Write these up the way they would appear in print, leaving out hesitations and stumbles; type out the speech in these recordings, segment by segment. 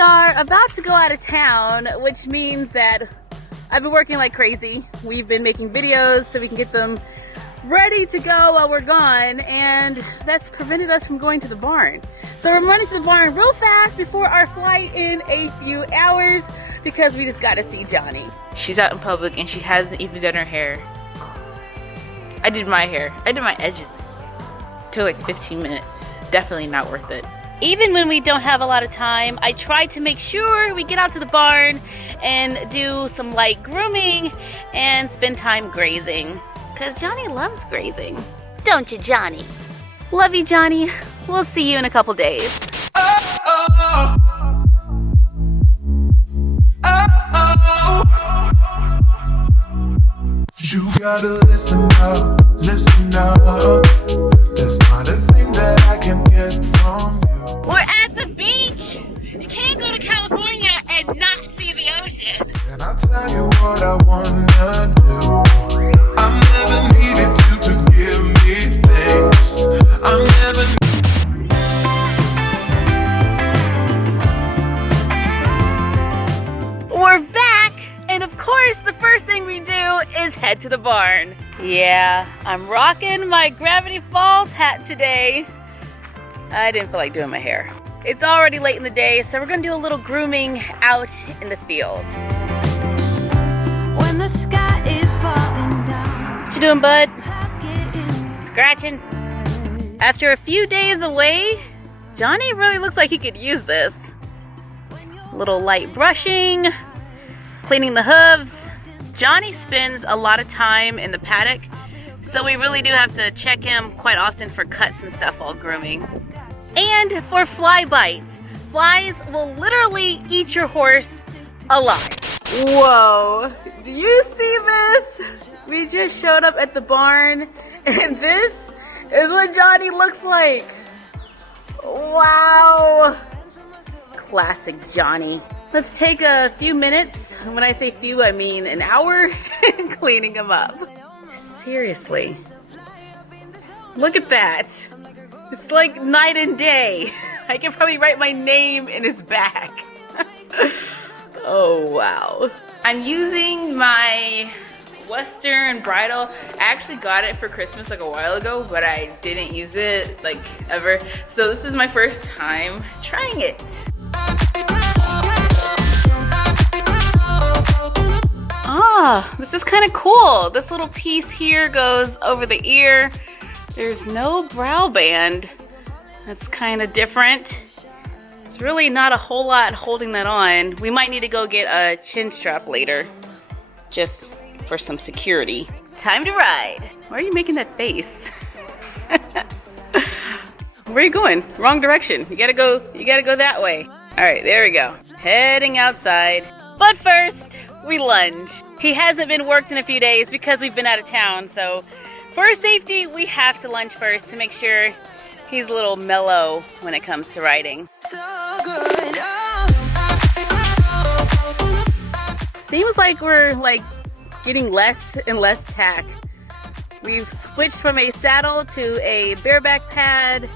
We are about to go out of town, which means that I've been working like crazy. We've been making videos so we can get them ready to go while we're gone, and that's prevented us from going to the barn. So we're running to the barn real fast before our flight in a few hours because we just gotta see Johnny. She's out in public and she hasn't even done her hair. I did my hair. I did my edges. Took like 15 minutes. Definitely not worth it. Even when we don't have a lot of time, I try to make sure we get out to the barn and do some light grooming and spend time grazing. Because Johnny loves grazing. Don't you, Johnny? Love you, Johnny. We'll see you in a couple days. You gotta listen up, listen up. There's not a thing that I can get from you. We're at the beach. You can't go to California and not see the ocean. And I'll tell you what I wanna do. I never needed you to give me thanks. I never. We're back, and of course the first thing we do is head to the barn. Yeah, I'm rocking my Gravity Falls hat today. I didn't feel like doing my hair. It's already late in the day, so we're gonna do a little grooming out in the field. When the sky is falling down. What you doing, bud? Scratching. After a few days away, Johnny really looks like he could use this. A little light brushing, cleaning the hooves. Johnny spends a lot of time in the paddock, so we really do have to check him quite often for cuts and stuff while grooming. And for fly bites. Flies will literally eat your horse alive. Whoa, do you see this? We just showed up at the barn, and this is what Johnny looks like. Wow. Classic Johnny. Let's take a few minutes, and when I say few, I mean an hour, cleaning him up. Seriously. Look at that. It's like night and day. I can probably write my name in his back. Oh, wow. I'm using my Western bridle. I actually got it for Christmas like a while ago, but I didn't use it like ever. So this is my first time trying it. Ah, this is kind of cool. This little piece here goes over the ear. There's no brow band. That's kind of different. It's really not a whole lot holding that on. We might need to go get a chin strap later, just for some security. Time to ride. Why are you making that face? Where are you going? Wrong direction. You gotta go that way. All right, there we go. Heading outside. But first, we lunge. He hasn't been worked in a few days because we've been out of town, so for safety, we have to lunge first to make sure he's a little mellow when it comes to riding. So good. Seems like we're getting less and less tack. We've switched from a saddle to a bareback pad,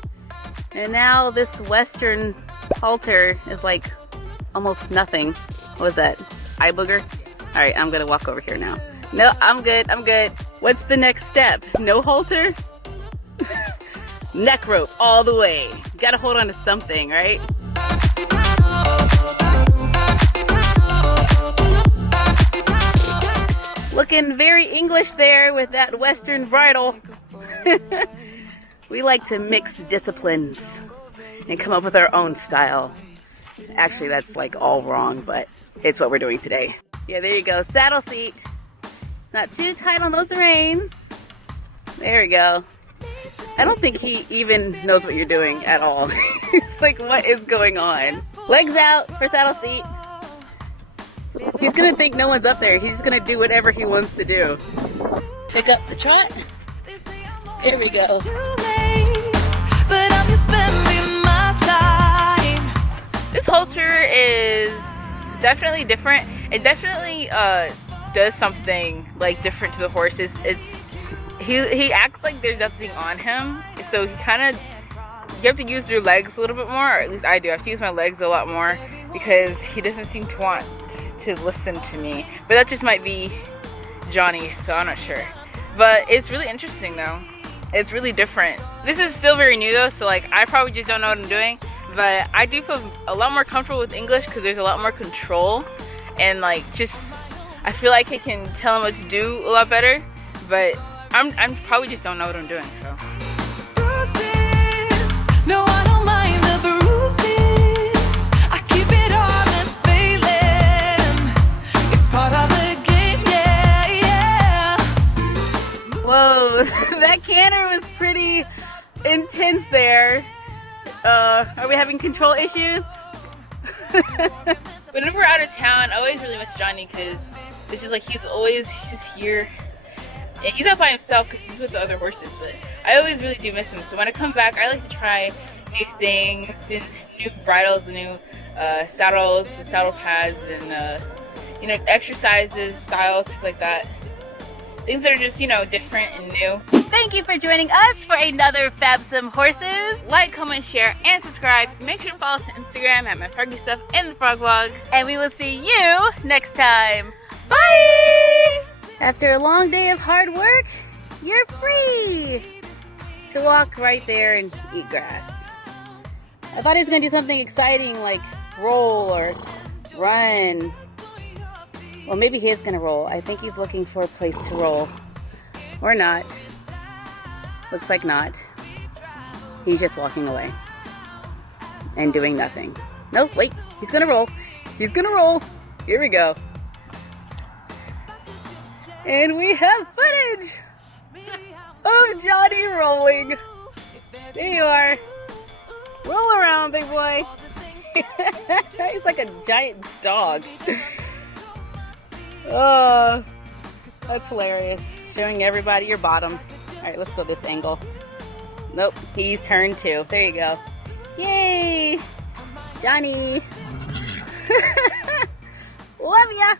and now this Western halter is like almost nothing. What was that? Eye booger? All right, I'm gonna walk over here now. No, I'm good, I'm good. What's the next step? No halter? Neck rope all the way. Gotta hold on to something, right? Looking very English there with that Western bridle. We like to mix disciplines and come up with our own style. Actually, that's like all wrong, but it's what we're doing today. Yeah, there you go. Saddle seat. Not too tight on those reins. There we go. I don't think he even knows what you're doing at all. He's like, what is going on? Legs out for saddle seat. He's gonna think no one's up there. He's just gonna do whatever he wants to do. Pick up the trot. There we go. But I'm just spending my time. This halter is definitely different. It definitely does something like different to the horses. He acts like there's nothing on him, so he kind of, you have to use your legs a little bit more, or at least I do. I have to use my legs a lot more because he doesn't seem to want to listen to me. But that just might be Johnny, so I'm not sure. But it's really interesting though. It's really different. This is still very new though, so like I probably just don't know what I'm doing. But I do feel a lot more comfortable with English because there's a lot more control, and like just I feel like I can tell him what to do a lot better. But I'm probably just don't know what I'm doing. So. Bruises, no, I don't mind the bruises. I keep it honest, feeling. It's part of the game, yeah, yeah. Whoa, that canter was pretty intense there. Are we having control issues? Whenever we're out of town, I always really miss Johnny because it's just like he's just here. And he's not by himself because he's with the other horses, but I always really do miss him. So when I come back, I like to try new things, and new bridles, new saddles, saddle pads, and you know, exercises, styles, things like that. Things that are just, you know, different and new. Thank you for joining us for another Fabsome Horses. Like, comment, share, and subscribe. Make sure to follow us on Instagram at my froggy stuff and the frog vlog. And we will see you next time. Bye! After a long day of hard work, you're free to walk right there and eat grass. I thought he was going to do something exciting like roll or run. Well, maybe he is going to roll. I think he's looking for a place to roll. Or not. Looks like not. He's just walking away and doing nothing. No, wait. He's going to roll. He's going to roll. Here we go. And we have footage of Johnny rolling. There you are. Roll around, big boy. He's like a giant dog. Oh, that's hilarious. Showing everybody your bottom. All right, let's go this angle. Nope, he's turned too. There you go. Yay! Johnny. Love ya.